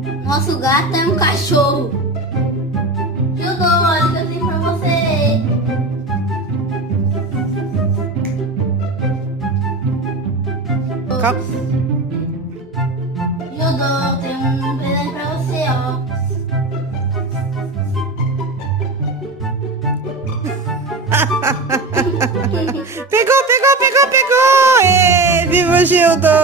Nosso gato é um cachorro. Judô, olha o que eu tenho pra você. Calma. Judô, tem um presente pra você, ó. Pegou! Ê, viva o Gildo!